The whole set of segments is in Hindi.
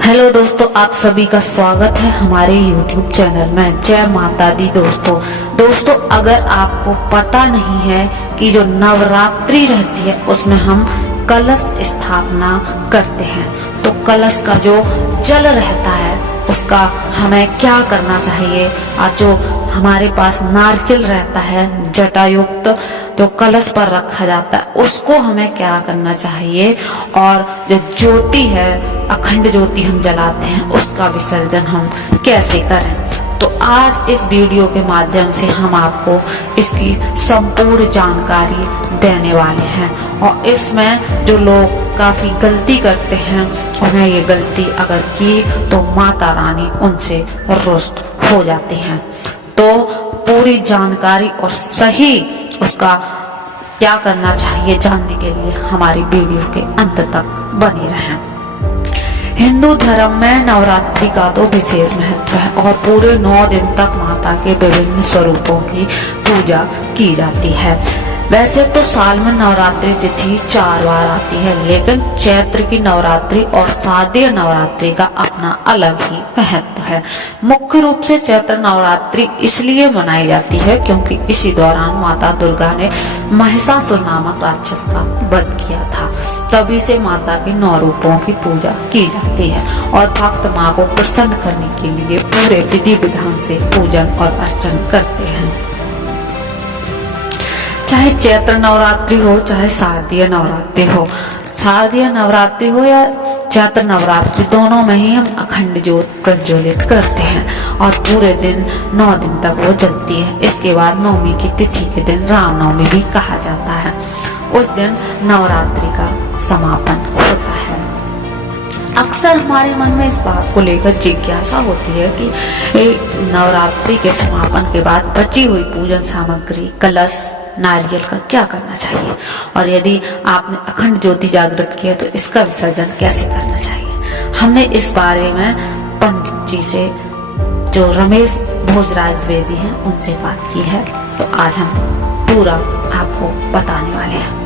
हेलो दोस्तों, आप सभी का स्वागत है हमारे YouTube चैनल में। जय माता दी। दोस्तों अगर आपको पता नहीं है कि जो नवरात्रि रहती है उसमें हम कलश स्थापना करते हैं, तो कलश का जो जल रहता है उसका हमें क्या करना चाहिए, और जो हमारे पास नारियल रहता है जटायुक्त जो कलश पर रखा जाता है उसको हमें क्या करना चाहिए, और जो ज्योति है अखंड ज्योति हम जलाते हैं उसका विसर्जन हम कैसे करें। तो आज इस वीडियो के माध्यम से हम आपको इसकी संपूर्ण जानकारी देने वाले हैं, और इसमें जो लोग काफी गलती करते हैं उन्हें ये गलती अगर की तो माता रानी उनसे रुष्ट हो जाती हैं। तो पूरी जानकारी और सही उसका क्या करना चाहिए जानने के लिए हमारी वीडियो के अंत तक बने रहें। हिंदू धर्म में नवरात्रि का तो विशेष महत्व है और पूरे 9 दिन तक माता के विभिन्न स्वरूपों की पूजा की जाती है। वैसे तो साल में नवरात्रि तिथि 4 बार आती है, लेकिन चैत्र की नवरात्रि और शारदीय नवरात्रि का अपना अलग ही महत्व है। मुख्य रूप से चैत्र नवरात्रि इसलिए मनाई जाती है क्योंकि इसी दौरान माता दुर्गा ने महिषासुर नामक राक्षस का वध किया था। तभी से माता के 9 रूपों की पूजा की जाती है और भक्त माँ को प्रसन्न करने के लिए पूरे विधि विधान से पूजन और अर्चन करते हैं। चाहे चैत्र नवरात्रि हो चाहे शारदीय नवरात्रि हो, शारदीय नवरात्रि हो या चैत्र नवरात्रि, दोनों में ही हम अखंड ज्योत प्रज्वलित करते हैं और पूरे दिन 9 दिन तक वो जलती है। इसके बाद नवमी की तिथि के दिन रामनवमी भी कहा जाता है। उस दिन नवरात्रि का समापन होता है। अक्सर हमारे मन में इस बात को लेकर जिज्ञासा होती है कि नवरात्रि के समापन के बाद बची हुई पूजन सामग्री कलश नारियल का क्या करना चाहिए, और यदि आपने अखंड ज्योति जागृत किया तो इसका विसर्जन कैसे करना चाहिए। हमने इस बारे में पंडित जी से, जो रमेश भोजराज द्विवेदी हैं, उनसे बात की है, तो आज हम पूरा आपको बताने वाले हैं।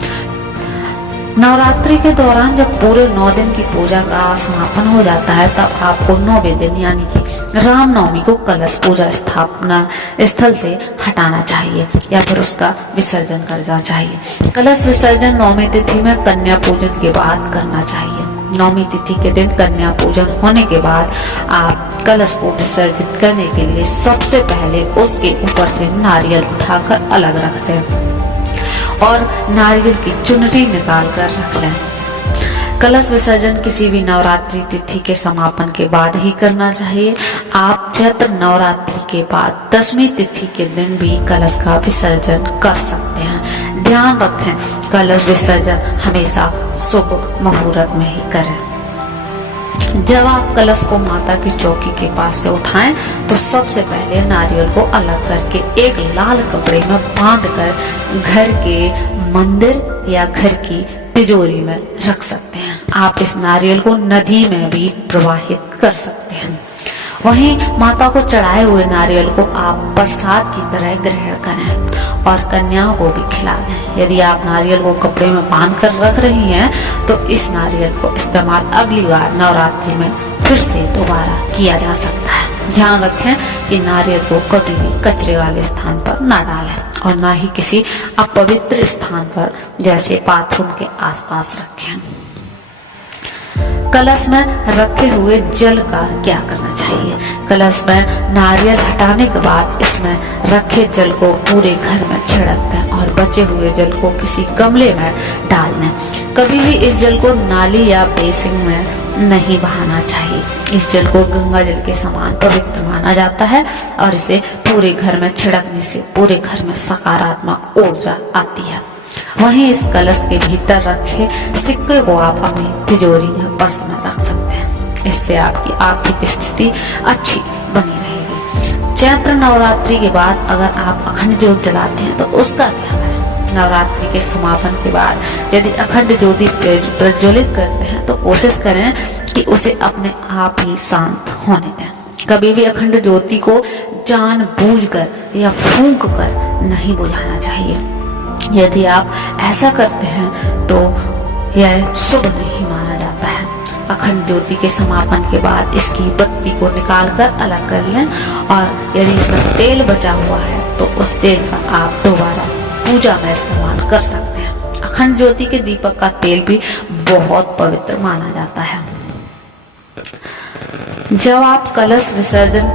नवरात्रि के दौरान जब पूरे 9 दिन की पूजा का समापन हो जाता है तब आपको 9वें दिन यानी कि रामनवमी को कलश पूजा स्थापना स्थल से हटाना चाहिए या फिर उसका विसर्जन करना चाहिए। कलश विसर्जन 9वीं तिथि में कन्या पूजन के बाद करना चाहिए। 9वीं तिथि के दिन कन्या पूजन होने के बाद आप कलश को विसर्जित करने के लिए सबसे पहले उसके ऊपर से नारियल उठाकर अलग रख दें और नारियल की चुनरी निकाल कर रख लें। कलश विसर्जन किसी भी नवरात्रि तिथि के समापन के बाद ही करना चाहिए। आप चैत्र नवरात्रि के बाद 10वीं तिथि के दिन भी कलश का विसर्जन कर सकते हैं। ध्यान रखें, कलश विसर्जन हमेशा शुभ मुहूर्त में ही करें। जब आप कलश को माता की चौकी के पास से उठाएं तो सबसे पहले नारियल को अलग करके एक लाल कपड़े में बांधकर घर के मंदिर या घर की तिजोरी में रख सकते हैं। आप इस नारियल को नदी में भी प्रवाहित कर सकते हैं। वहीं माता को चढ़ाए हुए नारियल को आप प्रसाद की तरह ग्रहण करें और कन्याओं को भी खिला दें। यदि आप नारियल को कपड़े में बांध कर रख रही हैं तो इस नारियल को इस्तेमाल अगली बार नवरात्रि में फिर से दोबारा किया जा सकता है। ध्यान रखें कि नारियल को कभी भी कचरे वाले स्थान पर न डालें और न ही किसी अपवित्र स्थान पर जैसे बाथरूम के आसपास रखें। कलश में रखे हुए जल का क्या करना चाहिए। कलश में नारियल हटाने के बाद इसमें रखे जल को पूरे घर में छिड़क दें और बचे हुए जल को किसी गमले में डाल दें। कभी भी इस जल को नाली या बेसिन में नहीं बहाना चाहिए। इस जल को गंगा जल के समान पवित्र माना जाता है और इसे पूरे घर में छिड़कने से पूरे घर में सकारात्मक ऊर्जा आती है। वहीं इस कलश के भीतर रखे सिक्के को आप अपनी तिजोरी या पर्स में रख सकते हैं। इससे आपकी आर्थिक स्थिति अच्छी बनी रहेगी। चैत्र नवरात्रि के बाद अगर आप अखंड ज्योत जलाते हैं तो उसका क्या करें। नवरात्रि के समापन के बाद यदि अखंड ज्योति प्रज्वलित करते हैं तो कोशिश करें कि उसे अपने आप ही शांत होने दें। कभी भी अखंड ज्योति को जानबूझकर या फूंक कर नहीं बुझाना चाहिए। यदि आप ऐसा करते हैं तो यह शुभ नहीं माना जाता है। अखंड ज्योति के समापन के बाद इसकी बत्ती को निकालकर अलग कर लें, और यदि इसमें तेल बचा हुआ है तो उस तेल का आप दोबारा पूजा में इस्तेमाल कर सकते हैं। अखंड ज्योति के दीपक का तेल भी बहुत पवित्र माना जाता है। जब आप कलश विसर्जन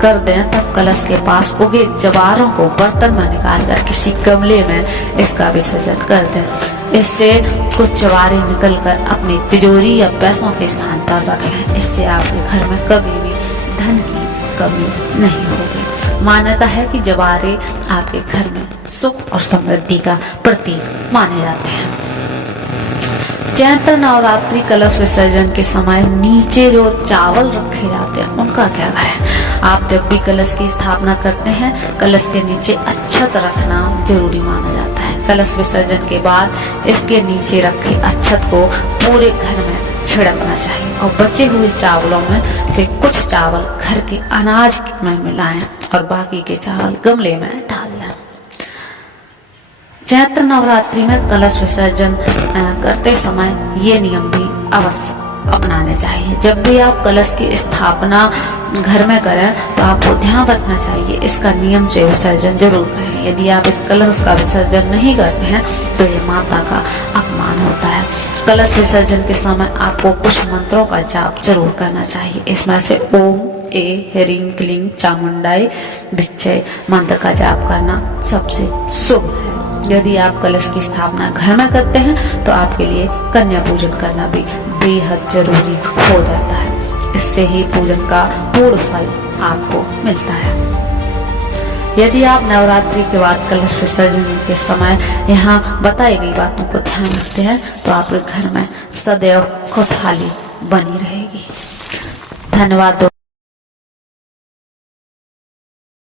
कर दें तब कलश के पास उगे जवारों को बर्तन में निकालकर किसी गमले में इसका विसर्जन कर दें। इससे कुछ जवारे निकलकर अपनी तिजोरी या पैसों के स्थान पर रख लें। इससे आपके घर में कभी भी धन की कमी नहीं होगी। मान्यता है कि जवारे आपके घर में सुख और समृद्धि का प्रतीक माने जाते हैं। चैत्र नवरात्रि कलश विसर्जन के समय नीचे जो चावल रखे जाते हैं उनका क्या करें। आप जब भी कलश की स्थापना करते हैं कलश के नीचे अक्षत रखना जरूरी माना जाता है। कलश विसर्जन के बाद इसके नीचे रखे अक्षत को पूरे घर में छिड़कना चाहिए और बचे हुए चावलों में से कुछ चावल घर के अनाज में मिलाएं और बाकी के चावल गमले में डाल दें। चैत्र नवरात्रि में कलश विसर्जन करते समय ये नियम भी अवश्य अपनाने चाहिए। जब भी आप कलश की स्थापना घर में करें तो आपको ध्यान रखना चाहिए इसका नियम से विसर्जन जरूर करें। यदि आप इस कलश का विसर्जन नहीं करते हैं तो ये माता का अपमान होता है। कलश विसर्जन के समय आपको कुछ मंत्रों का जाप जरूर करना चाहिए। इसमें से ओम ए ह्रीं क्लीं चामुंडाई भिक्षे मंत्र का जाप करना सबसे शुभ है। यदि आप कलश की स्थापना घर में करते हैं तो आपके लिए कन्या पूजन करना भी बेहद जरूरी हो जाता है। इससे ही पूजन का पूर्ण फल आपको मिलता है। यदि आप नवरात्रि के बाद कलश विसर्जन के समय यहाँ बताई गई बातों को ध्यान रखते हैं तो आपके घर में सदैव खुशहाली बनी रहेगी। धन्यवाद।